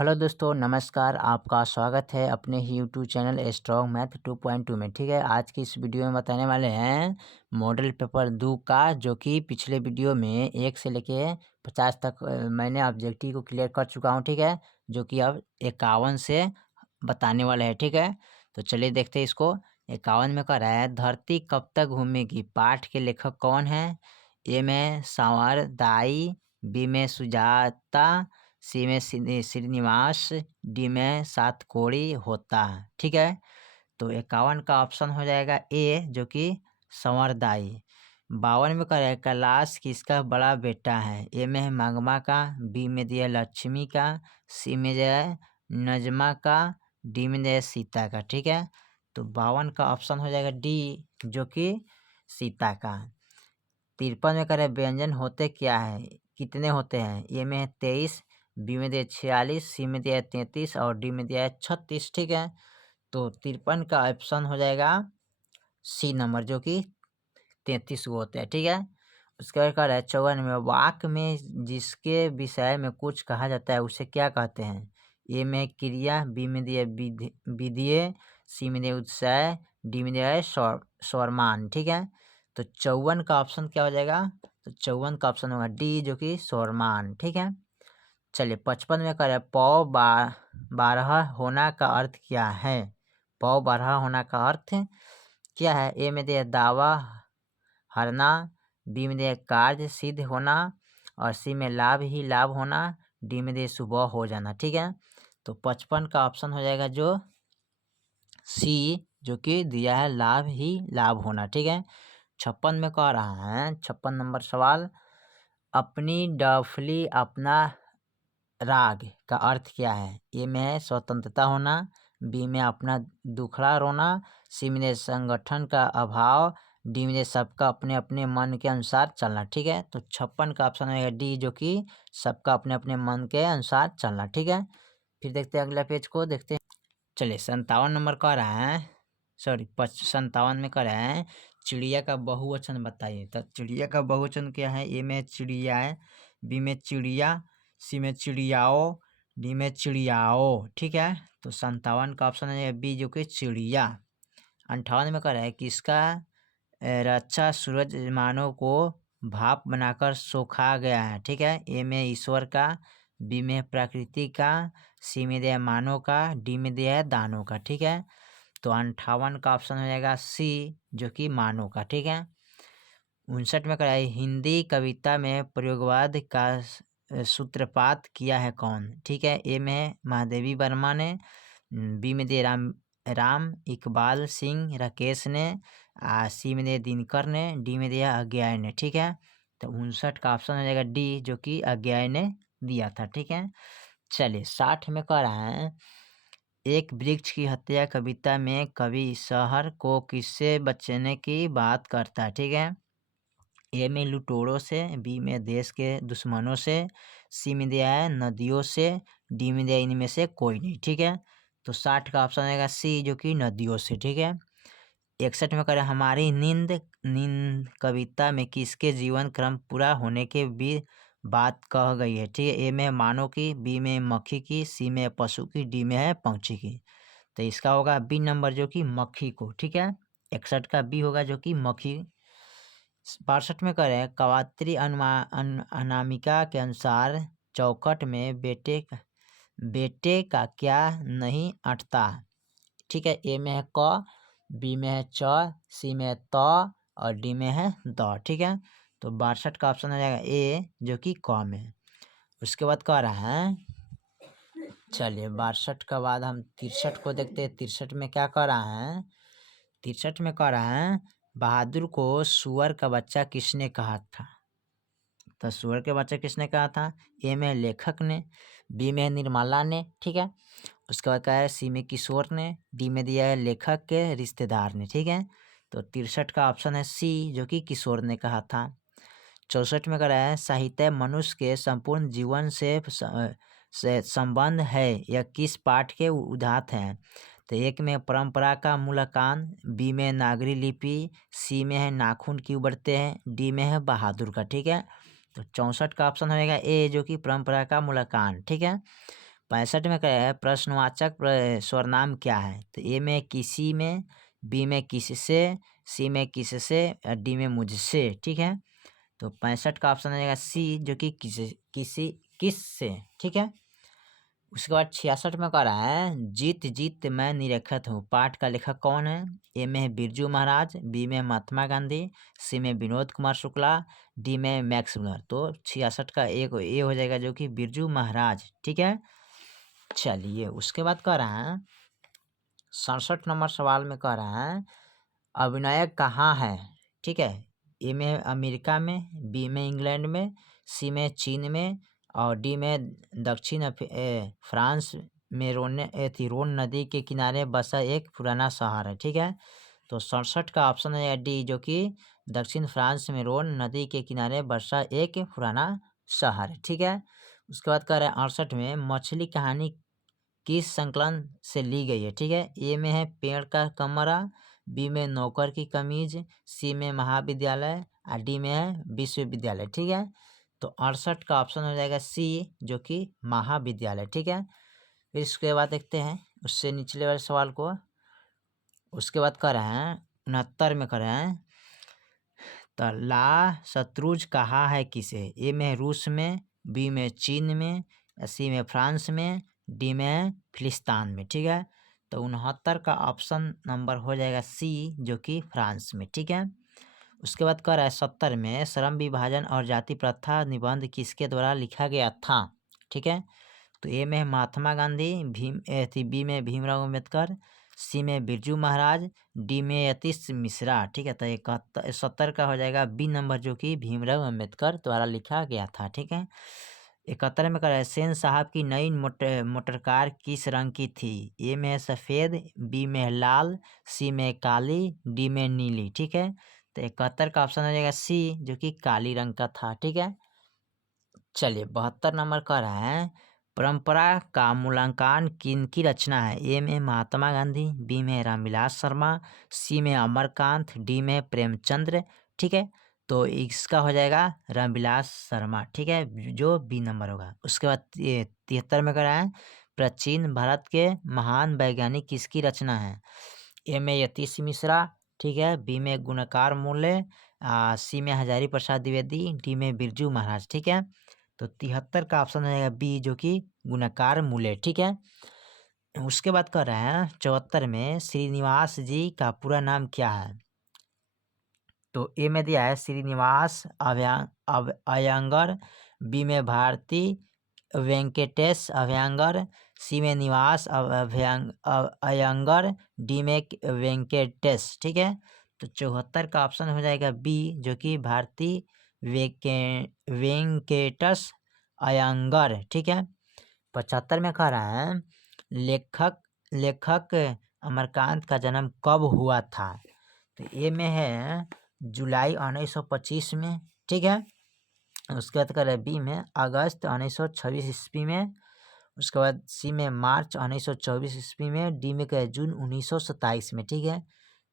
Hello दोस्तों, नमस्कार। आपका स्वागत है अपने ही यूट्यूब चैनल स्ट्रॉन्ग मैथ 2.2 में। ठीक है, आज की इस वीडियो में बताने वाले हैं मॉडल पेपर 2 का, जो कि पिछले वीडियो में 1 से लेके 50 तक मैंने ऑब्जेक्टिव को क्लियर कर चुका हूं। ठीक है, जो कि अब 51 से बताने वाले हैं। ठीक है, तो चलिए देखते हैं इसको। 51 में कह रहा है, धरती कब तक घूमेगी। पाठ के लेखक कौन है? ए में सांवर दाई, बी में सुजाता, सी में श्रीनिवास, डी में सातकोड़ी होता है। ठीक है, तो 51 का ऑप्शन हो जाएगा ए, जो कि संवरदाई। 52 में कह कैलाश किसका बड़ा बेटा है? ए में है मंगमा का, बी में दिया लक्ष्मी का, सी में जो है नजमा का, डी में दिया सीता का। ठीक है, तो 52 का ऑप्शन हो जाएगा डी, जो कि सीता का। 53 में कह व्यंजन होते क्या है, कितने होते हैं? ए में है 23, बी में दिया 46, सी में दिया है 33 और डी में दिया है 36। ठीक है, तो 53 का ऑप्शन हो जाएगा सी नंबर, जो कि 33 को होते हैं। ठीक है, उसके बाद कह रहा है 54 में, वाक्य में जिसके विषय में कुछ कहा जाता है उसे क्या कहते हैं? ए में क्रिया, बी में दिया विधेय, सी में दिया उत्साह, डी में दिया है स्वरमान। ठीक है, तो 54 का ऑप्शन क्या हो जाएगा? तो 54 का ऑप्शन होगा डी, जो कि स्वरमान। ठीक है, चलिए 55 में करें, पौ बारह होना का अर्थ क्या है? पौ बारह होना का अर्थ क्या है? ए में दिया दावा हरना, बी में दिया कार्य सिद्ध होना और सी में लाभ ही लाभ होना, डी में दिया सुबह हो जाना। ठीक है, तो 55 का ऑप्शन हो जाएगा जो सी, जो कि दिया है लाभ ही लाभ होना। ठीक है, 56 में कह रहा है, 56 नंबर सवाल, अपनी डफली अपना राग का अर्थ क्या है? ए में है स्वतंत्रता होना, बी में अपना दुखड़ा रोना, सी में संगठन का अभाव, डी में सबका अपने अपने मन के अनुसार चलना। ठीक है, तो 56 का ऑप्शन होगा डी, जो कि सबका अपने अपने मन के अनुसार चलना। ठीक है, फिर देखते हैं अगला पेज को, देखते हैं। चलिए 57 नंबर कह रहा है, सॉरी 57 में कह रहा है, चिड़िया का बहुवचन बताइए। तो चिड़िया का बहुवचन क्या है? ए में चिड़िया है, बी में चिड़िया, सी में चिड़ियाओ, डी में चिड़ियाओ। ठीक है, तो 57 का ऑप्शन है बी, जो कि चिड़िया। 58 में कह रहा है, किसका रक्षा सूरज मानव को भाप बनाकर सोखा गया है? ठीक है, ए में ईश्वर का, बी में प्रकृति का, सी में दिया मानव का, डी में दिया है दानों का। ठीक है, तो 58 का ऑप्शन हो जाएगा सी, जो कि मानव का। ठीक है, 59 में कराई, हिंदी कविता में प्रयोगवाद का सूत्रपात किया है कौन? ठीक है, ए में महादेवी वर्मा ने, बी में दिया राम इकबाल सिंह राकेश ने, सी में दिया दिनकर ने, डी में दिया अज्ञाय ने। ठीक है, तो 59 का ऑप्शन हो जाएगा डी, जो कि अज्ञाय ने दिया था। ठीक है, चलिए 60 में कह रहा है, एक वृक्ष की हत्या कविता में कवि शहर को किससे बचाने की बात करता है? ठीक है, ए में लुटेरों से, बी में देश के दुश्मनों से, सी में दिया है नदियों से, डी में दिया इनमें से कोई नहीं। ठीक है, तो 60 का ऑप्शन आएगा सी, जो कि नदियों से। ठीक है, 61 में करें, हमारी नींद नींद कविता में किसके जीवन क्रम पूरा होने के भी बात कह गई है? ठीक है, ए में मानव की, बी में मक्खी की, सी में पशु की, डी में है पंछी की। तो इसका होगा बी नंबर, जो कि मक्खी को। ठीक है, 61 का बी होगा, जो कि मक्खी। 62 में करें, कवात्री अनामिका के अनुसार चौखट में बेटे का क्या नहीं अटता? ठीक है, ए में है क, बी में है च, सी में है त और डी में है द। ठीक है, तो 62 का ऑप्शन हो जाएगा ए, जो कि क में। उसके बाद कह रहा है, चलिए 62 का बाद हम 63 को देखते हैं। 63 में क्या कह रहा है? 63 में कह रहा है, बहादुर को सुअर का बच्चा किसने कहा था? तो सुअर के बच्चा किसने कहा था? ए में लेखक ने, बी में निर्मला ने। ठीक है, उसके बाद कहा है सी में किशोर ने, डी में दिया है लेखक के रिश्तेदार ने। ठीक है, तो 63 का ऑप्शन है सी, जो कि किशोर ने कहा था। 64 में कह रहा है, साहित्य मनुष्य के संपूर्ण जीवन से संबंध है, यह किस पाठ के उदाहरण हैं? तो एक में परंपरा का मूल्यांकन, बी में नागरी लिपि, सी में है नाखून क्यों बढ़ते हैं, डी में है बहादुर का। ठीक है, तो 64 का ऑप्शन होगा ए, जो कि परंपरा का मूल्यांकन। ठीक है, 65 में क्या है, प्रश्नवाचक स्वरनाम क्या है? तो ए में किसी में, बी में किससे, सी में किससे, डी में मुझसे। ठीक है, तो 65 का ऑप्शन हो जाएगा सी, जो कि किस से। ठीक है, उसके बाद 66 में कह रहा है, जीत जीत मैं निरखत हूँ, पाठ का लेखक कौन है? ए में है बिरजू महाराज, बी में महात्मा गांधी, सी में विनोद कुमार शुक्ला, डी में मैक्स मुलर। तो 66 का एक ए हो जाएगा, जो कि बिरजू महाराज। ठीक है, चलिए उसके बाद कह रहा है 67 नंबर सवाल में कह रहा है, अभिनायक कहाँ है? ठीक है, ए में अमेरिका में, बी में इंग्लैंड में, सी में चीन में, और डी में दक्षिण फ्रांस में रोन नदी के किनारे बसा एक पुराना शहर है। ठीक है, तो 67 का ऑप्शन है डी, जो कि दक्षिण फ्रांस में रोन नदी के किनारे बसा एक पुराना शहर है। ठीक है, उसके बाद कह रहे हैं 68 में, मछली कहानी किस संकलन से ली गई है? ठीक है, ए में है पेड़ का कमरा, बी में नौकर की कमीज, सी में महाविद्यालय, और डी में है विश्वविद्यालय। ठीक है, तो 68 का ऑप्शन हो जाएगा सी, जो कि महाविद्यालय। ठीक है, फिर इसके बाद देखते हैं उससे निचले वाले सवाल को। उसके बाद कर रहे हैं 69 में कर रहे हैं, तो ला शत्रुज कहा है किसे? ए में रूस में, बी में चीन में, सी में फ्रांस में, डी में फिलिस्तान में। ठीक है, तो 69 का ऑप्शन नंबर हो जाएगा सी, जो कि फ्रांस में। ठीक है, उसके बाद कह रहा है 70 में, श्रम विभाजन और जाति प्रथा निबंध किसके द्वारा लिखा गया था? ठीक है, तो ए में महात्मा गांधी, बी में भीमराव अम्बेडकर, सी में बिरजू महाराज, डी में यतीश मिश्रा। ठीक है, तो 71 का हो जाएगा बी नंबर, जो कि भीमराव अम्बेडकर द्वारा लिखा गया था। ठीक है, 71 में कह सेन साहब की नई मोटर कार किस रंग की थी? ए में है सफ़ेद, बी में है लाल, सी में काली, डी में नीली। ठीक है, तो 71 का ऑप्शन हो जाएगा सी, जो कि काली रंग का था। ठीक है, चलिए 72 नंबर का रहा है, परंपरा का मूल्यांकन किनकी रचना है? ए में महात्मा गांधी, बी में रामविलास शर्मा, सी में अमरकांत, डी में प्रेमचंद्र। ठीक है, तो इसका हो जाएगा रामविलास शर्मा। ठीक है, जो बी नंबर होगा। उसके बाद 73 में करा है, प्राचीन भारत के महान वैज्ञानिक किसकी रचना है? ए में यतीश मिश्रा, ठीक है, बी में गुणकार मूल्य, सी में हजारी प्रसाद द्विवेदी, डी में बिरजू महाराज। ठीक है, तो 73 का ऑप्शन हो जाएगा बी, जो कि गुणकार मूल्य। ठीक है, उसके बाद कर रहे हैं 74 में, श्रीनिवास जी का पूरा नाम क्या है? तो ए में दिया है श्रीनिवास अयंगर, बी में भारती वेंकटेश अभयंगर, सी में निवास अयंगर, डी में वेंकटेश। ठीक है, तो 74 का ऑप्शन हो जाएगा बी, जो कि भारती वेंकटेश अयंगर। ठीक है, 75 में कह रहा है, लेखक अमरकांत का जन्म कब हुआ था? तो ए में है जुलाई 1925 में। ठीक है, उसके बाद कर बी में अगस्त 1926 ईस्वी में, उसके बाद सी में मार्च 1924 ईस्वी में, डी में क्या जून 1927 में। ठीक है,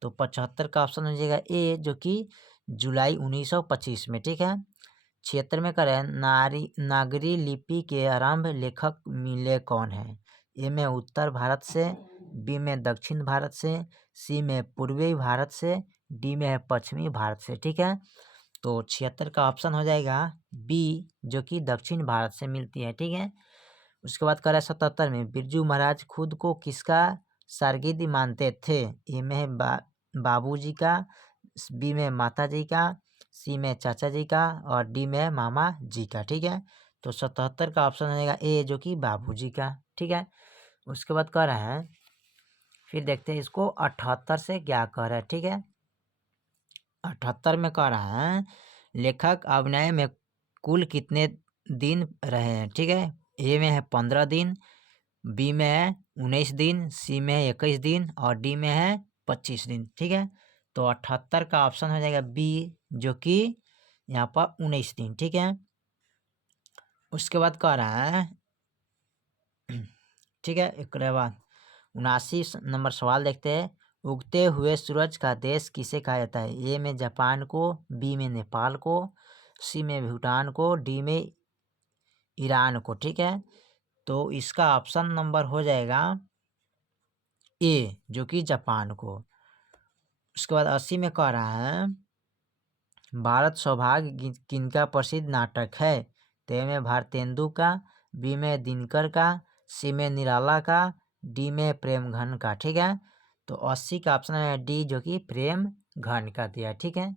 तो 75 का ऑप्शन हो जाएगा ए, जो कि जुलाई 1925 में। ठीक है, 76 में करें नागरी लिपि के आरंभ लेखक मिले कौन है? ए में उत्तर भारत से, बी में दक्षिण भारत से, सी में पूर्वी भारत से, डी में है पश्चिमी भारत से। ठीक है, तो 76 का ऑप्शन हो जाएगा बी, जो कि दक्षिण भारत से मिलती है। ठीक है, उसके बाद करें 77 में, बिरजू महाराज खुद को किसका शागिर्द मानते थे? ए में है बाबूजी का, बी में माता जी का, सी में चाचा जी का, और डी में मामा जी का। ठीक है, तो 77 का ऑप्शन हो जाएगा ए, जो कि बाबूजी का। ठीक है, उसके बाद कह रहे हैं, फिर देखते हैं इसको 78 से क्या कह रहा है। ठीक है, 78 में कह रहा है, लेखक अभिनय में कुल कितने दिन रहे हैं? ठीक है, ए में है 15 दिन, बी में है 19 दिन, सी में है 21 दिन, और डी में है 25 दिन। ठीक है, तो 78 का ऑप्शन हो जाएगा बी, जो कि यहाँ पर 19 दिन। ठीक है, उसके बाद कह रहा है, ठीक है, एक बाद 79 नंबर सवाल देखते हैं, उगते हुए सूरज का देश किसे कहा जाता है? ए में जापान को, बी में नेपाल को, सी में भूटान को, डी में ईरान को। ठीक है, तो इसका ऑप्शन नंबर हो जाएगा ए, जो कि जापान को। उसके बाद 80 में कह रहा है भारत सौभाग्य किनका प्रसिद्ध नाटक है। तो ए में भारतेंदु का, बी में दिनकर का, सी में निराला का, डी में प्रेमघन का। ठीक है, तो 80 का ऑप्शन है डी, जो कि प्रेमघन का दिया। ठीक है,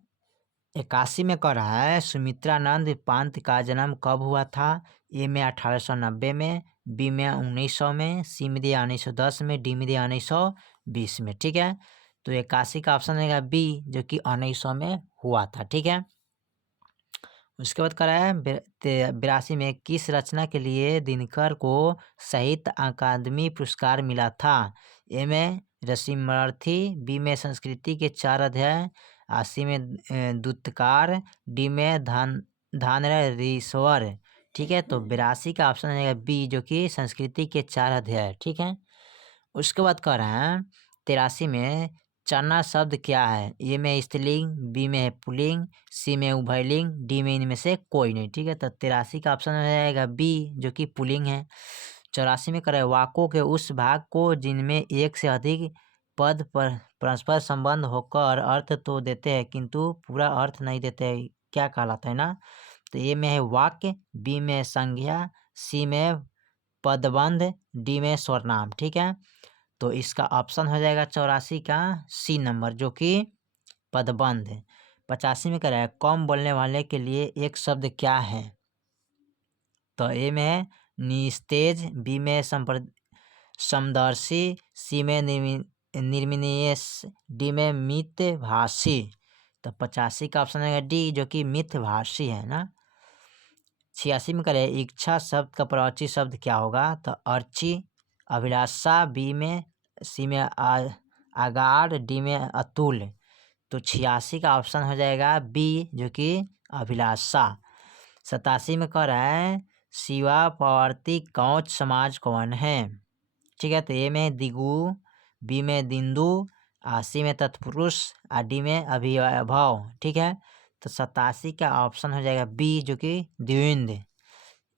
81 में कह रहा है सुमित्रानंद पांत का जन्म कब हुआ था। ए में 1890 में, बी में 1900 में, सी में दिया 1910 में, डी में दिया 1920 में। ठीक है, तो 81 का ऑप्शन रहेगा बी, जो कि 1900 में हुआ था। ठीक है, उसके बाद कह रहा है 82 में किस रचना के लिए दिनकर को साहित्य अकादमी पुरस्कार मिला था। ए में रसिमर्थी, बी में संस्कृति के 4 अध्याय, सी में दूतकार, डी में धानरीश्वर। ठीक है, तो 82 का ऑप्शन है बी, जो कि संस्कृति के 4 अध्याय। ठीक है, उसके बाद कह रहे हैं 83 में चना शब्द क्या है। ए में स्त्रीलिंग, बी में है पुल्लिंग, सी में उभयलिंग, डी में इनमें से कोई नहीं। ठीक है, तो 83 का ऑप्शन हो जाएगा बी, जो कि पुल्लिंग है। 84 में करें वाक्यों के उस भाग को जिनमें एक से अधिक पद पर परस्पर संबंध होकर अर्थ तो देते हैं किंतु पूरा अर्थ नहीं देते हैं, क्या कहलाता है ना। तो ए में है वाक्य, बी में संज्ञा, सी में पदबंध, डी में स्वरनाम। ठीक है, तो इसका ऑप्शन हो जाएगा 84 का सी नंबर, जो कि पदबंध है। 85 में कह रहा है कम बोलने वाले के लिए एक शब्द क्या है। तो ए में है निस्तेज, बी में समदर्शी, सी में निर्मिनीयस, डी में मितभाषी। तो 85 का ऑप्शन है डी, जो कि मितभाषी है ना। 86 में करें इच्छा शब्द का प्राची शब्द क्या होगा। तो अर्ची, अभिलाषा, बी में, सी में आगार, डी में अतुल। तो 86 का ऑप्शन हो जाएगा बी, जो कि अभिलाषा। 87 में कह रहा है शिवा पावर्ती कौच समाज कौन है। ठीक है, तो ए में दिगु, बी में दिंदु, सी में तत्पुरुष, डी में अभिभव। ठीक है, तो 87 का ऑप्शन हो जाएगा बी, जो कि द्विंद।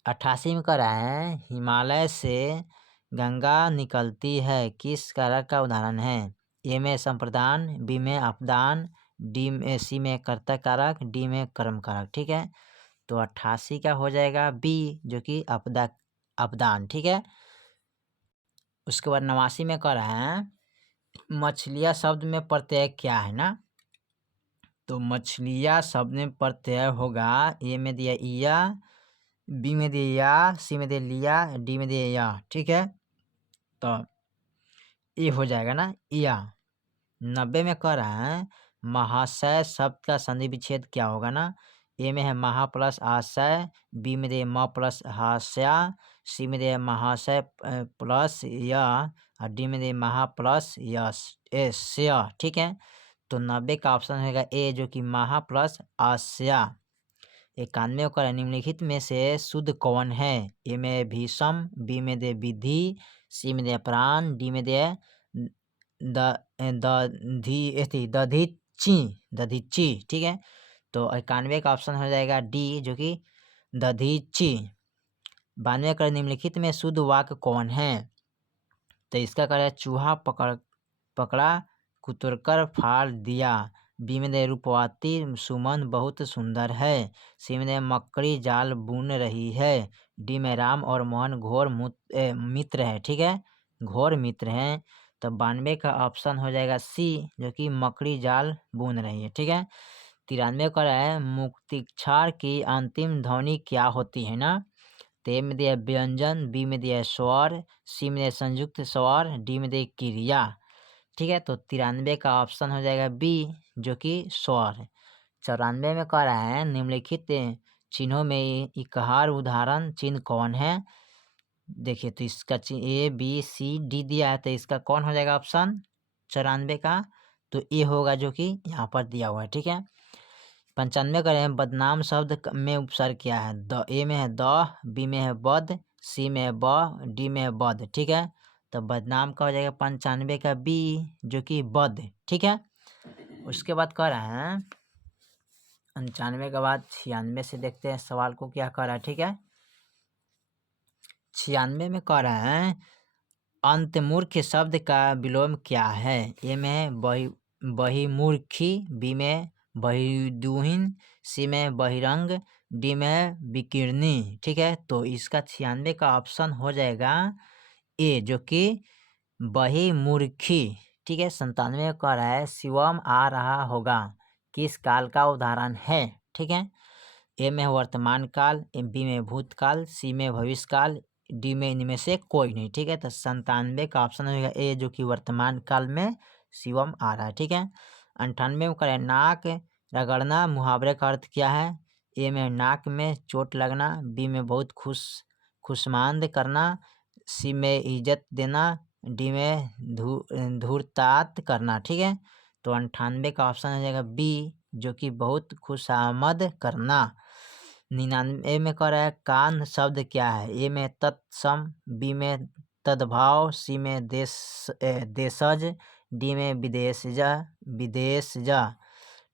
88 में कह रहा है हिमालय से गंगा निकलती है किस कारक का उदाहरण है। ए में संप्रदान, बी में अपदान, डी में, सी में कर्ता कारक, डी में कर्म कारक। ठीक है, तो 88 का हो जाएगा बी, जो कि अपदान। ठीक है, उसके बाद 89 में कह रहा है मछलिया शब्द में प्रत्यय क्या है ना। तो मछलिया शब्द में प्रत्यय होगा, ए में दिया इया, बी में दिया या, सी में दिया लिया, डी में दिया या। ठीक है, तो ये हो जाएगा ना या। 90 में कह रहा है महाशय शब्द का संधि विच्छेद क्या होगा ना। ए में है महा प्लस आशय, बी में दिया म प्लस हास्या, सी में दिया महाशय प्लस या, और डी में दिया महा प्लस यश एस्य। ठीक है, तो 90 का ऑप्शन होगा ए, जो कि महा प्लस आस्या। 91 का निम्नलिखित में से शुद्ध कौन है। ए में भीषम, बी में दे विधि, सी में दे प्राण, डी में दे दधीची। ठीक है, तो 91 का ऑप्शन हो जाएगा डी, जो कि दधीची। 92 का निम्नलिखित में शुद्ध वाक्य कौन है। तो इसका क्या है चूहा पकड़ा कुतरकर फाड़ दिया, बी में दे रूपवती सुमन बहुत सुंदर है, सी में दे मकड़ी जाल बुन रही है, डी में राम और मोहन घोर मित्र है। ठीक है, घोर मित्र हैं। तो 92 का ऑप्शन हो जाएगा सी, जो कि मकड़ी जाल बुन रही है। ठीक है, 93 का है मुक्तिक्षार की अंतिम ध्वनि क्या होती है ना। तो ए में दिया व्यंजन, बी में दिया स्वर, सी में दिया संयुक्त स्वर, डी में दिया क्रिया। ठीक है, तो 93 का ऑप्शन हो जाएगा बी, जो कि स्वर है। 94 में कह रहा है निम्नलिखित चिन्हों में इकहार उदाहरण चिन्ह कौन है। देखिए, तो इसका ए बी सी डी दिया है, तो इसका कौन हो जाएगा ऑप्शन 94 का। तो ए होगा, जो कि यहाँ पर दिया हुआ है। ठीक है, 95 का बदनाम शब्द में उपसर्ग क्या है। द, ए में है द, बी में है बद, सी में है ब, डी में है बद। ठीक है, तो बदनाम का हो जाएगा 95 का बी, जो कि बद। ठीक है, उसके बाद कह रहे हैं 95 के बाद 96 से देखते हैं सवाल को क्या कह रहा है। ठीक है, 96 में कह रहे हैं अंतमूर्ख शब्द का विलोम क्या है। ए में है बहिर्मुखी, बी में बहिर्दुहीन, सी में बहिरंग, डी में है विकीर्णी। ठीक है, तो इसका 96 का ऑप्शन हो जाएगा ए, जो कि बहिर्मुखी। ठीक है, 97 में कह रहा है शिवम आ रहा होगा किस काल का उदाहरण है। ठीक है, ए में वर्तमान काल, बी में भूतकाल, सी में भविष्य काल, डी में इनमें से कोई नहीं। ठीक है, तो 97 का ऑप्शन होगा ए, जो कि वर्तमान काल में शिवम आ रहा है। ठीक है, 98 में करें नाक रगड़ना मुहावरे का अर्थ क्या है। ए में नाक में चोट लगना, बी में बहुत खुशमांद करना, सी में इज्जत देना, डी में धूर्तात करना। ठीक है, तो 98 का ऑप्शन हो जाएगा बी, जो कि बहुत खुशामद करना। 99 में कह रहा है कान शब्द क्या है। ए में तत्सम, बी में तद्भाव, सी में देशज, डी में विदेशज।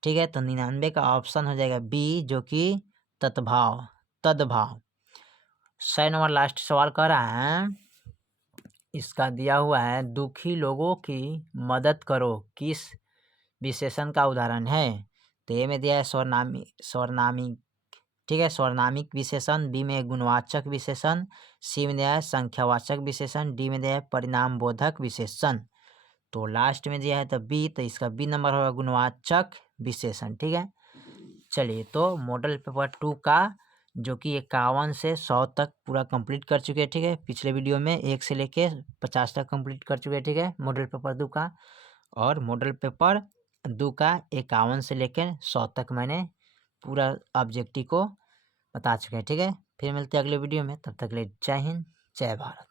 ठीक है, तो 99 का ऑप्शन हो जाएगा बी, जो कि तद्भाव। 100 नंबर लास्ट सवाल कर रहा है, इसका दिया हुआ है दुखी लोगों की मदद करो किस विशेषण का उदाहरण है। तो ए में दिया है स्वर्णामी। ठीक है, स्वर्णामिक विशेषण, बी में गुणवाचक विशेषण, सी में दिया है संख्यावाचक विशेषण, डी में दिया है परिणाम बोधक विशेषण। तो लास्ट में दिया है तो बी, तो इसका बी नंबर होगा गुणवाचक विशेषण। ठीक है, चलिए तो मॉडल पेपर 2 का जो कि 51 से 100 तक पूरा कंप्लीट कर चुके हैं। ठीक है, पिछले वीडियो में 1 से लेके 50 तक कंप्लीट कर चुके हैं। ठीक है, मॉडल पेपर 2 का, और मॉडल पेपर 2 का 51 से लेकर 100 तक मैंने पूरा ऑब्जेक्टिव को बता चुके हैं। ठीक है, फिर मिलते हैं अगले वीडियो में, तब तक के लिए जय हिंद जय भारत।